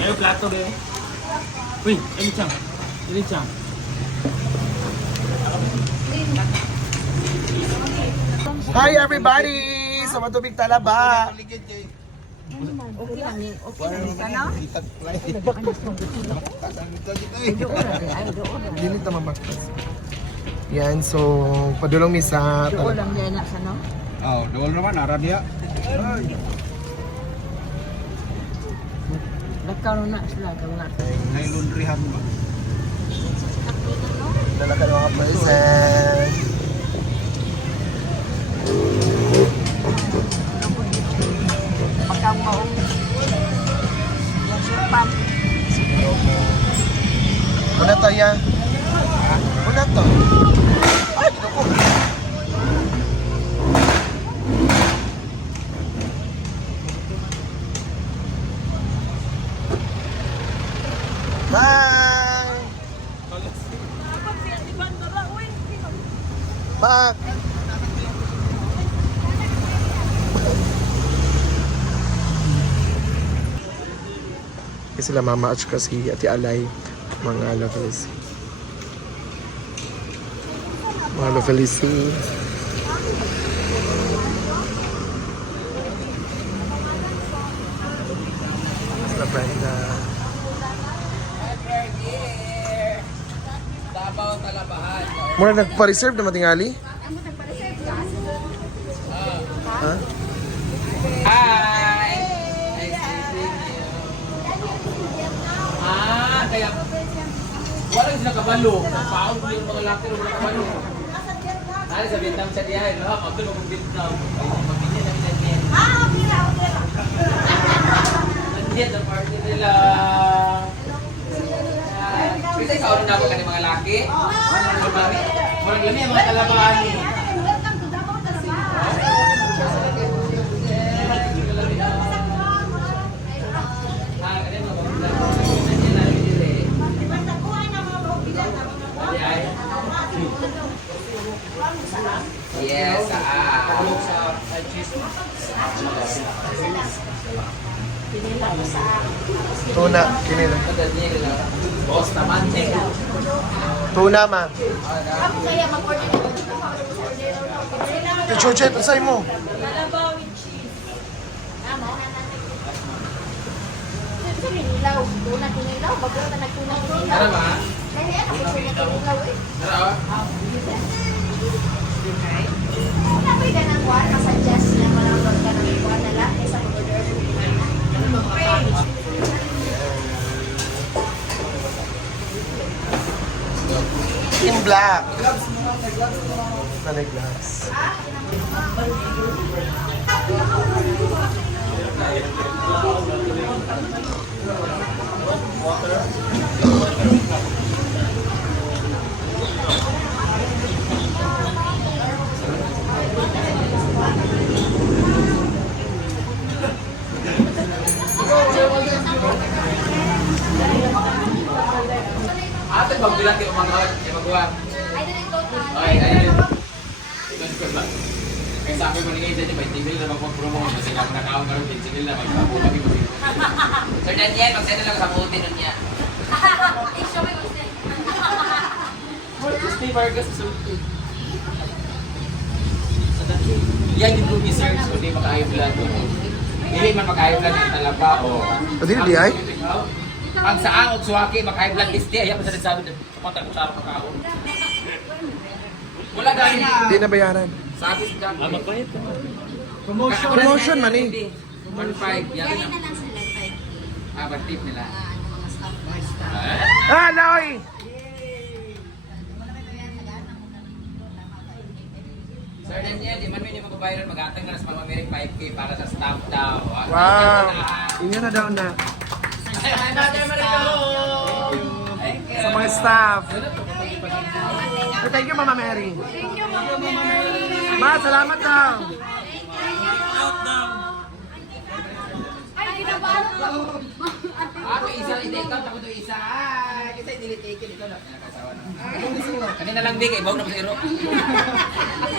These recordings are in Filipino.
Kayo plato, be. Uy, Elichang. Elichang. Hi everybody! Sa Matubig Talaba! Okay lang yun. Okay lang yun. Ano? Dili ta mabaktas. Yan, so padulong mi sa Doon lang yan na sa no? Oh, dool naman, ara dia. Nagkaroon na sila. Nay laundryhan ba? Dala ka ng mga present. Pagkamaong yung supan. Una to ya. Una to. Ay, ginuko. Bye! Bye! Sila mama at saka si Ate Alay, mga lovelies. Mga lovelies. Sila Brenda. Mura nagpa-reserve na matingali? Ha? Hi! Kaya wala sila kabalo. Paon ko yung mga laki ng mga kabalo. Ano sa Vietnam sa diyan, no? Ako to ng Vietnam. Pamilya na pinagyan. Okay lang. Nandiyan ang party nila. Kasi sa oras na ako kanina mga laki. Walang lami ang mga talabaan ni. Yes, Tuna, kinila. Boss naman. Tuna ma. Ako kaya mag-order na. Chuchet, usay mo. Lalabaw with cheese. Amo? Sa Kinilaw. Tuna Kinilaw. Bago na nagtuna Kinilaw. Tara ba? Kaya ako gusto niya Kinilaw eh. Tara. Wala ba yung ganang kuwan? Masuggest niya malang wag ka ng kuwan na lang kaysa mag-order. In black. Sanay glass. Ate, magbilang kayo mga magawa. Ay, ito ko ba? Kaya sabi ko ningay dyan, may tingil na magpaprumo kasi nakakaon ka rin, tingil na magpapulagi mo. Sir Daniel, magsenda lang sa multi nun niya. Marcus ni Vargas Sulti. Yan yung group ni Sir, so di maka-high blood. Dili man maka-high blood yung talaba o... Dili di ay? Ang saang og suwaki, maka-high blood is di. Ayan pa sa nagsabi doon. Kapunta ko sa ako kakaon. Wala galing. Di na bayaran. Sabi si Jack. Mapait. Promotion man eh. 1.5. Yan lang. Bad tip nila. Ah, Loy! Sir Daniel, di man may hindi magbabayaran, mag-atang ka na sa Pamamirik 5K para sa staff daw. Wow! Inyo na daw na. Hi, Mother Marico! Sa mga staff. Thank you, Mama Mary. Thank you, Mama Mary. Ma, salamat daw. Ay, ginabahan ko. Ako isa, hindi ikaw, ako to isa. Kita hindi take it, ikaw na. Nakasawa na. Kanina lang, Vic, ibaw na pa sa iro.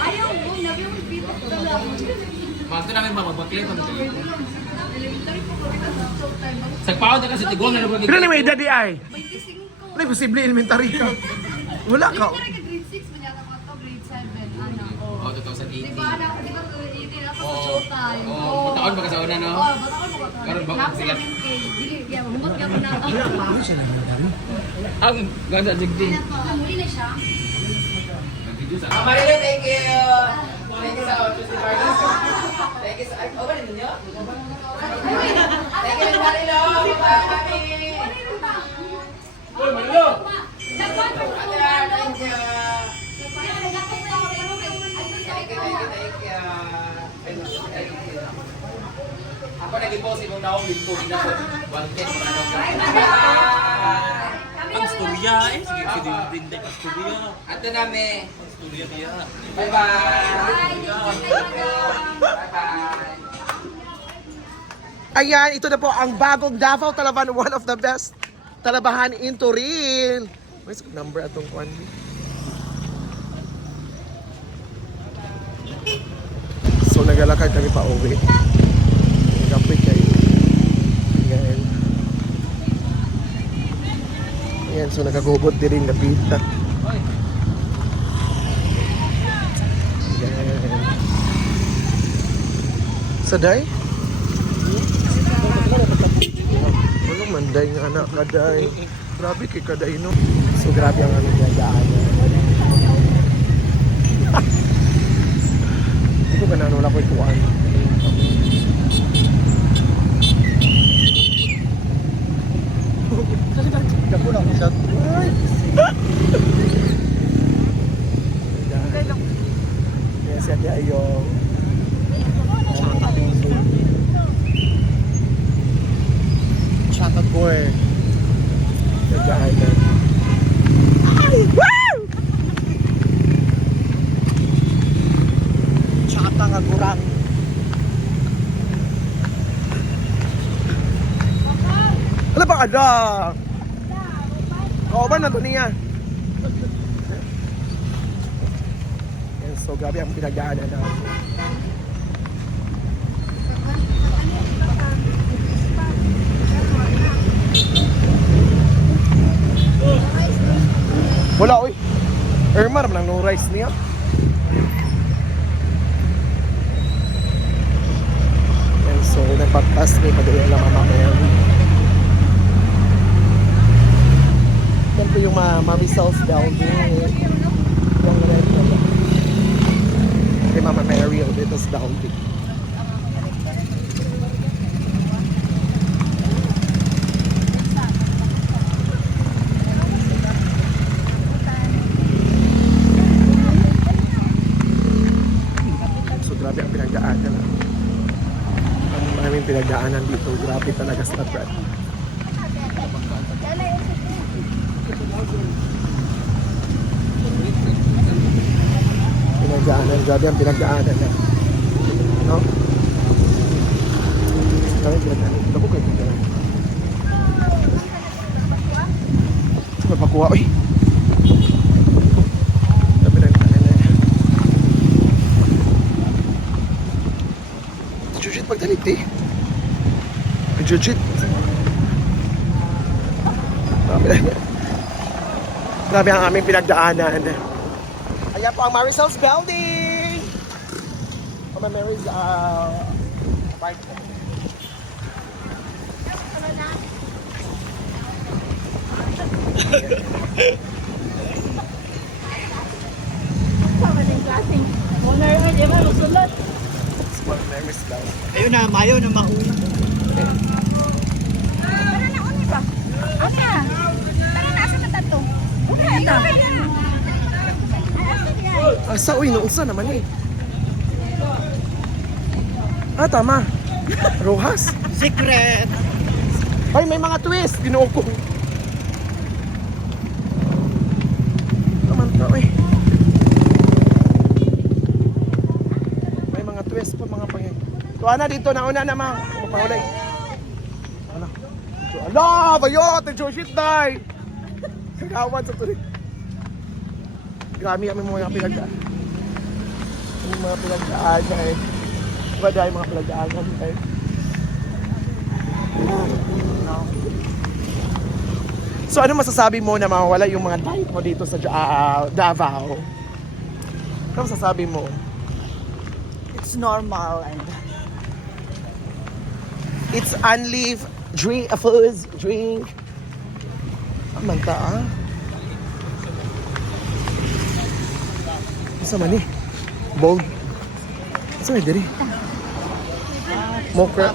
Ayaw mo, nabi mo, bibot ka lang. Mga ito namin, magbakli pa. elementary po ko rin ang showtime. Sagpaon na kasi tigong na nabagay. Pero na may edad di ay. 25. Ano yung posible elementary ka? Wala ka. Elementary ka grade 6, manyata ko to grade 7, anak ko. Oh, 2018. Di ba anak, di ba hindi na ako sa showtime? Oh, bataon ba ka sa una, no? Oo, bataon mo ka. Karon ba Lap sila? 7K. Dili, kaya humot ka mo na. Ang ganda jigdi. Muli na siya. Marilo, thank you. Thank you sa Tuesday Marcos. Thank you sa... Oh, ba ninyo? Thank you, Marilo. Bye-bye, mami. Uy, Marilo. Nagwan pa sa Thank you. Ako nag-post ibang naong dito. Wanted mo na Ang storya eh. Sige, sige, hindi ang storya. Ato nami. Storya biya. Bye-bye. Bye-bye. Ayan, ito na po ang bagong Davao Talaban, one of the best talabahan in Toril. Where's the number atong kwan? So nagalakad kami pa uwi. Nagapit kayo. Ayan. Ayan, so nagagubot din rin na pita. Ayan. Saday? Wala manday nga anak kaday. Grabe kay kaday no. So grabe ang aming gagaanan. Hindi ko ganaan wala ko ikuan. Dako lang siya. Yes, yan yung Chocolate boy. Nag-island. Woo! Chata nga kurang. Ano ba kada? Kauban na to niya. Yan, so grabe ang pinagdaanan na. Wala oy. Ermar man no rice niya. And so nagpagtas ni padayon lang mama Mary. Yan po yung Mami Self Building. Yung red na lang. Kay Mama Mary o dito sa Building. Grabe ang pinagdaanan. Ang maraming pinagdaanan dito. Grabe talaga sa Brad. Pinagdaanan. Grabe ang pinagdaanan na. No? Grabe ang pinagdaanan. Ito ko kayo pinagdaanan. Ito magpakuha. Uy! Jujit pagdalit eh. Jujit. Grabe ang aming pinagdaanan. Ayan po ang Marisol's Building. Mama Mary's park. Mama Mary's daw. Ayun na, mayo na mauwi. Tara na, uni ba? Uni. Tara na, asa na tato? Uni ata. Asa uy, naunsa naman eh. Ah, tama. Rojas. Secret! Ay, may mga twist. Ginoo ko. Naman to eh. May mga twist pa mga pangin. Tuwa na dito, nauna na mga. Mapahulay. Ano? Ala, bayot! Nag-shit die! Kagawan sa tuloy. Grabe kami mga pinagdaan. Yung mga pinagdaan eh. Diba dahil mga pinagdaan kami eh. So ano masasabi mo na mawala yung mga diet mo dito sa Davao? Ano masasabi mo? It's normal and It's only foods, drink. Manta ah. Isa man eh. Bold. Isa man diri. Mocha.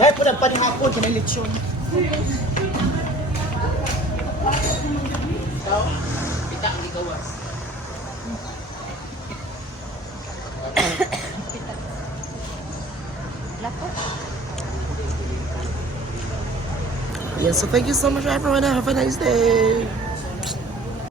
dahil po nagpanihapon sa may lechon. Yeah, so thank you so much everyone. Have a nice day.